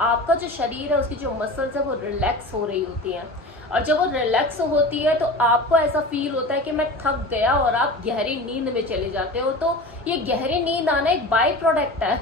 आपका जो शरीर है उसकी जो मसल्स है वो रिलैक्स हो रही होती हैं। और जब वो रिलैक्स होती है तो आपको ऐसा फील होता है कि मैं थक गया और आप गहरी नींद में चले जाते हो। तो ये गहरी नींद आना एक बाय प्रोडक्ट है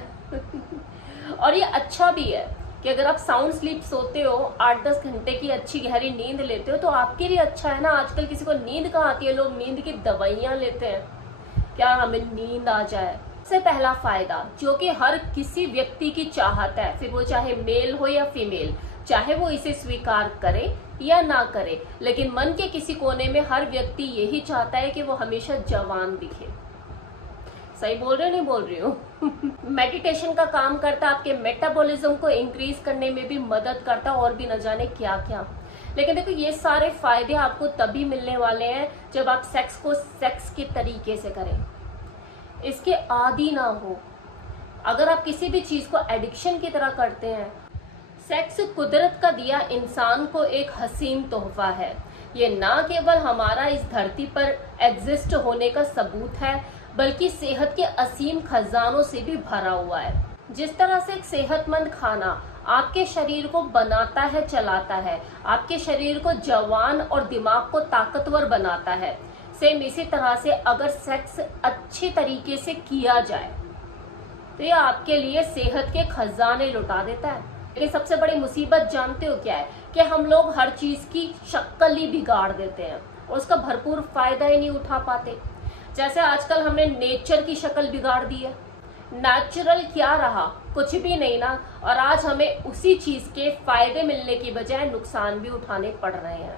और ये अच्छा भी है कि अगर आप साउंड स्लीप सोते हो, 8-10 घंटे की अच्छी गहरी नींद लेते हो तो आपके लिए अच्छा है ना। आजकल किसी को नींद कहाँ आती है, लोग नींद की दवाइयां लेते हैं क्या हमें नींद आ जाए। सबसे पहला फायदा जो कि हर किसी व्यक्ति की चाहत है, फिर वो चाहे मेल हो या फीमेल, चाहे वो इसे स्वीकार करे या ना करे, लेकिन मन के किसी कोने में हर व्यक्ति यही चाहता है कि वो हमेशा जवान दिखे। सही बोल रहे हो नहीं बोल रही हूँ मेडिटेशन का काम करता है, आपके मेटाबॉलिज्म को इंक्रीज करने में भी मदद करता है और भी न जाने क्या क्या। लेकिन देखो ये सारे फायदे आपको तभी मिलने वाले हैं जब आप सेक्स को सेक्स के तरीके से करें, इसके आदी ना हो। अगर आप किसी भी चीज को एडिक्शन की तरह करते हैं, सेक्स कुदरत का दिया इंसान को एक हसीन तोहफा है। ये ना केवल हमारा इस धरती पर एग्जिस्ट होने का सबूत है, बल्कि सेहत के असीम खजानों से भी भरा हुआ है। जिस तरह से एक सेहतमंद खाना आपके शरीर को बनाता है, चलाता है, आपके शरीर को जवान और दिमाग को ताकतवर बनाता है, सेम इसी तरह से अगर सेक्स अच्छे तरीके से किया जाए तो ये आपके लिए सेहत के खजाने लुटा देता है। लेकिन सबसे बड़ी मुसीबत जानते हो क्या है कि हम लोग हर चीज की शक्ल ही बिगाड़ देते हैं और उसका भरपूर फायदा ही नहीं उठा पाते। जैसे आजकल हमने नेचर की शक्ल बिगाड़ दी है। नेचुरल क्या रहा, कुछ भी नहीं ना। और आज हमें उसी चीज के फायदे मिलने की बजाय नुकसान भी उठाने पड़ रहे हैं।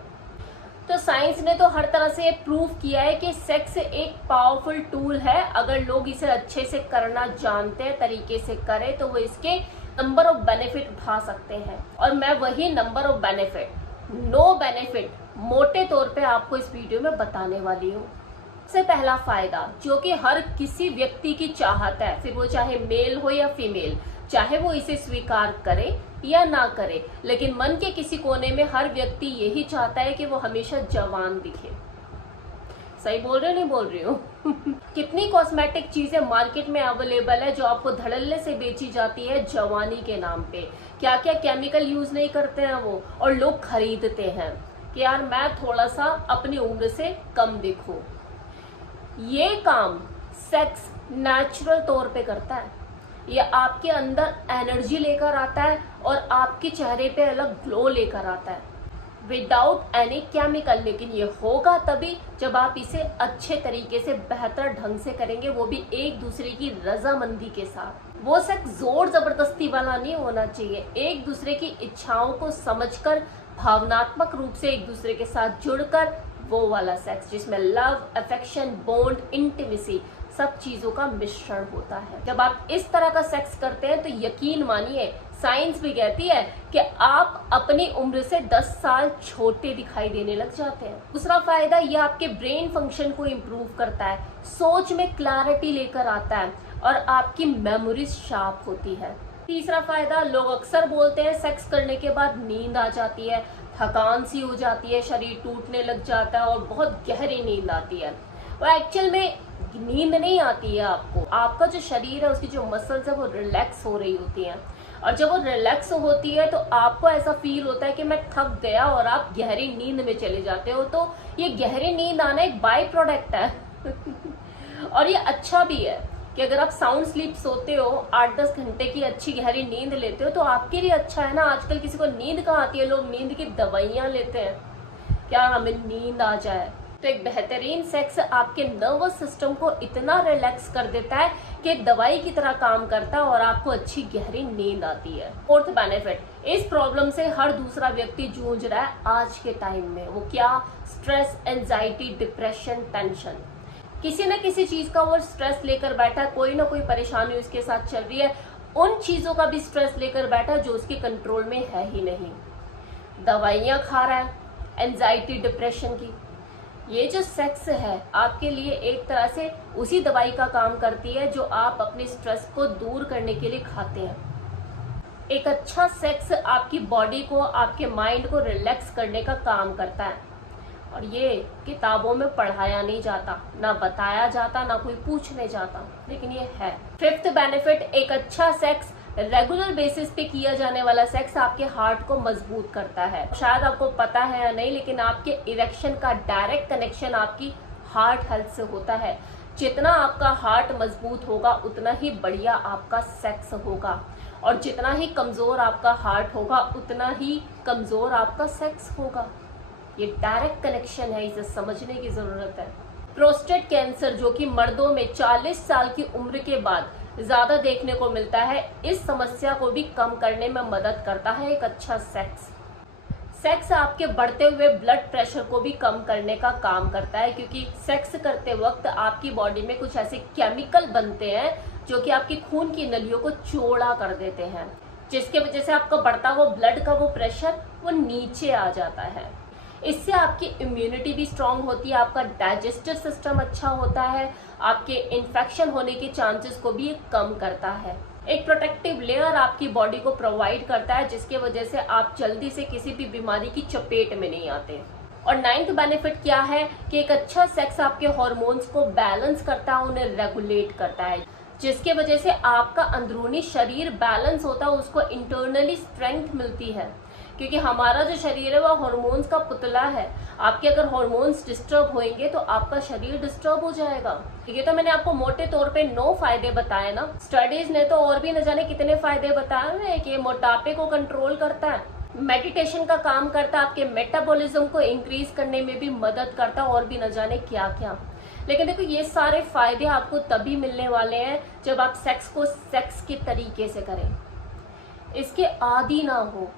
तो साइंस ने तो हर तरह से प्रूव किया है कि सेक्स एक पावरफुल टूल है। अगर लोग इसे अच्छे से करना जानते हैं, तरीके से करें, तो वो इसके नंबर ऑफ बेनिफिट उठा सकते हैं। और मैं वही number of benefit, no benefit, मोटे तौर पे आपको इस वीडियो में बताने वाली हूँ। सबसे पहला फायदा जो कि हर किसी व्यक्ति की चाहत है, फिर वो चाहे मेल हो या फीमेल, चाहे वो इसे स्वीकार करे या ना करे, लेकिन मन के किसी कोने में हर व्यक्ति यही चाहता है कि वो हमेशा जवान दिखे। सही बोल रहे हो नहीं बोल रही हूँ कितनी कॉस्मेटिक चीजें मार्केट में अवेलेबल है जो आपको धड़ल्ले से बेची जाती है जवानी के नाम पे। क्या क्या केमिकल यूज नहीं करते हैं वो, और लोग खरीदते हैं कि यार मैं थोड़ा सा अपनी उम्र से कम दिखूं। ये काम सेक्स नेचुरल तौर पे करता है। ये आपके अंदर एनर्जी लेकर आता है और आपके चेहरे पे अलग ग्लो लेकर आता है विदाउट एनी केमिकल। लेकिन ये होगा तभी जब आप इसे अच्छे तरीके से बेहतर ढंग से करेंगे, वो भी एक दूसरे की रजामंदी के साथ। वो सेक्स जोर जबरदस्ती वाला नहीं होना चाहिए। एक दूसरे की इच्छाओं को समझकर, भावनात्मक रूप से एक दूसरे के साथ जुड़कर, वो वाला सेक्स जिसमें लव, अफेक्शन, बॉन्ड, इंटीमेसी सब चीजों का मिश्रण होता है। जब आप इस तरह का सेक्स करते हैं तो यकीन मानिए, साइंस भी कहती है कि आप अपनी उम्र से 10 साल छोटे दिखाई देने लग जाते हैं। दूसरा फायदा, ये आपके ब्रेन फंक्शन को इम्प्रूव करता है, सोच में क्लैरिटी लेकर आता है और आपकी मेमोरी शार्प होती है। तीसरा फायदा, लोग अक्सर बोलते हैं सेक्स करने के बाद नींद आ जाती है, थकान सी हो जाती है, शरीर टूटने लग जाता है और बहुत गहरी नींद आती है। वो एक्चुअल में नींद नहीं आती है आपको। आपका जो शरीर है उसकी जो मसल्स है वो रिलैक्स हो रही होती हैं, और जब वो रिलैक्स होती है तो आपको ऐसा फील होता है कि मैं थक गया और आप गहरी नींद में चले जाते हो। तो ये गहरी नींद आना एक बाय प्रोडक्ट है और ये अच्छा भी है कि अगर आप साउंड स्लीप सोते हो, 8-10 घंटे की अच्छी गहरी नींद लेते हो तो आपके लिए अच्छा है ना। आजकल किसी को नींद कहाँ आती है, लोग नींद की दवाइयां लेते हैं क्या हमें नींद आ जाए। तो एक बेहतरीन सेक्स आपके नर्वस सिस्टम को इतना रिलैक्स कर देता है कि दवाई की तरह काम करता है और आपको अच्छी गहरी नींद आती है। फोर्थ बेनिफिट, इस प्रॉब्लम से हर दूसरा व्यक्ति जूझ रहा है आज के टाइम में। वो क्या? Stress, anxiety, depression, tension. किसी न किसी चीज का वो स्ट्रेस लेकर बैठा है, कोई ना कोई परेशानी उसके साथ चल रही है। उन चीजों का भी स्ट्रेस लेकर बैठा जो उसके कंट्रोल में है ही नहीं। दवाइयां खा रहा है एंजाइटी, डिप्रेशन की। ये जो सेक्स है आपके लिए एक तरह से उसी दवाई का काम करती है जो आप अपने स्ट्रेस को दूर करने के लिए खाते हैं। एक अच्छा सेक्स आपकी बॉडी को, आपके माइंड को रिलैक्स करने का काम करता है और ये किताबों में पढ़ाया नहीं जाता, ना बताया जाता, ना कोई पूछने जाता, लेकिन ये है। फिफ्थ बेनिफिट, एक अच्छा सेक्स रेगुलर बेसिस पे किया जाने वाला सेक्स आपके हार्ट को मजबूत करता है। शायद आपको पता है या नहीं, लेकिन आपके इरेक्शन का डायरेक्ट कनेक्शन आपकी हार्ट हेल्थ से होता है। जितना आपका हार्ट मजबूत होगा उतना ही बढ़िया आपका सेक्स होगा, और जितना ही कमजोर आपका हार्ट होगा उतना ही कमजोर आपका सेक्स होगा। ये डायरेक्ट कनेक्शन है, इसे समझने की जरूरत है। प्रोस्टेट कैंसर जो कि मर्दों में 40 साल की उम्र के बाद ज्यादा देखने को मिलता है, इस समस्या को भी कम करने में मदद करता है एक अच्छा सेक्स। सेक्स आपके बढ़ते हुए ब्लड प्रेशर को भी कम करने का काम करता है, क्योंकि सेक्स करते वक्त आपकी बॉडी में कुछ ऐसे केमिकल बनते हैं जो कि आपकी खून की नलियों को चौड़ा कर देते हैं, जिसके वजह से आपका बढ़ता हुआ ब्लड का वो प्रेशर वो नीचे आ जाता है। इससे आपकी इम्यूनिटी भी स्ट्रांग होती है, आपका डाइजेस्टिव सिस्टम अच्छा होता है, आपके इन्फेक्शन होने के चांसेस को भी कम करता है। एक प्रोटेक्टिव लेयर आपकी बॉडी को प्रोवाइड करता है, जिसके वजह से आप जल्दी से किसी भी बीमारी की चपेट में नहीं आते। और 9th बेनिफिट क्या है कि एक अच्छा सेक्स आपके हार्मोन्स को बैलेंस करता है, उन्हें रेगुलेट करता है, जिसके वजह से आपका अंदरूनी शरीर बैलेंस होता है, उसको इंटरनली स्ट्रेंथ मिलती है। क्योंकि हमारा जो शरीर है वो हार्मोन्स का पुतला है। आपके अगर हार्मोन्स डिस्टर्ब होंगे तो आपका शरीर डिस्टर्ब हो जाएगा। ये तो मैंने आपको मोटे तौर पे 9 फायदे बताए ना। स्टडीज ने तो और भी न जाने कितने फायदे बताए हैं कि मोटापे को कंट्रोल करता है, मेडिटेशन का काम करता है, आपके मेटाबॉलिज्म को इंक्रीज करने में भी मदद करता है, और भी न जाने क्या क्या। लेकिन देखो, ये सारे फायदे आपको तभी मिलने वाले हैं जब आप सेक्स को सेक्स के तरीके से करें, इसके आदी ना हो।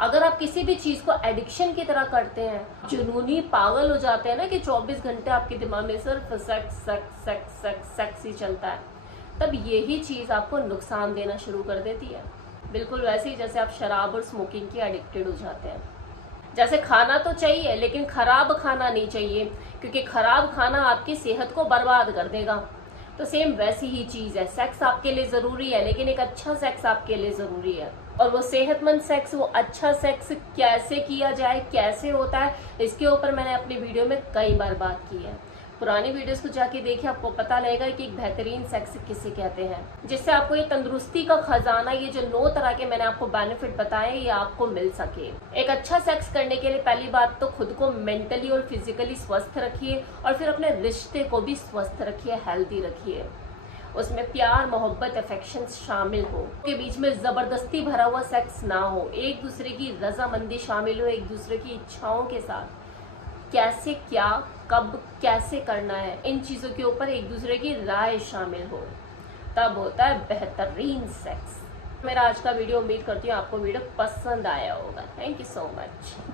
अगर आप किसी भी चीज को एडिक्शन की तरह करते हैं, जुनूनी पागल हो जाते हैं ना कि 24 घंटे आपके दिमाग में सिर्फ sex sex sex sex sex ही चलता है, तब यही चीज आपको नुकसान देना शुरू कर देती है। बिल्कुल वैसे ही जैसे आप शराब और स्मोकिंग के एडिक्टेड हो जाते हैं। जैसे खाना तो चाहिए लेकिन खराब खाना नहीं चाहिए, क्योंकि खराब खाना आपकी सेहत को बर्बाद कर देगा। तो सेम वैसी ही चीज है, सेक्स आपके लिए जरूरी है, लेकिन एक अच्छा सेक्स आपके लिए जरूरी है। और वो सेहतमंद सेक्स, वो अच्छा सेक्स कैसे किया जाए, कैसे होता है, इसके ऊपर मैंने अपनी वीडियो में कई बार बात की है। पुरानी वीडियोस को जाके देखिए, आपको पता लगेगा कि एक बेहतरीन सेक्स किसे कहते हैं, जिससे आपको ये तंदुरुस्ती का खजाना, ये जो 9 तरह के मैंने आपको बेनिफिट बताए, ये आपको मिल सके। एक अच्छा सेक्स करने के लिए पहली बात तो खुद को मेंटली और फिजिकली स्वस्थ रखिए, और फिर अपने रिश्ते को भी स्वस्थ रखिए, हेल्दी रखिए। उसमें प्यार, मोहब्बत, अफेक्शन शामिल हो, के बीच में जबरदस्ती भरा हुआ सेक्स ना हो, एक दूसरे की रजामंदी शामिल हो, एक दूसरे की इच्छाओं के साथ कैसे, क्या, कब, कैसे करना है, इन चीजों के ऊपर एक दूसरे की राय शामिल हो, तब होता है बेहतरीन सेक्स। मेरा आज का वीडियो, उम्मीद करती हूँ आपको वीडियो पसंद आया होगा। Thank you so much.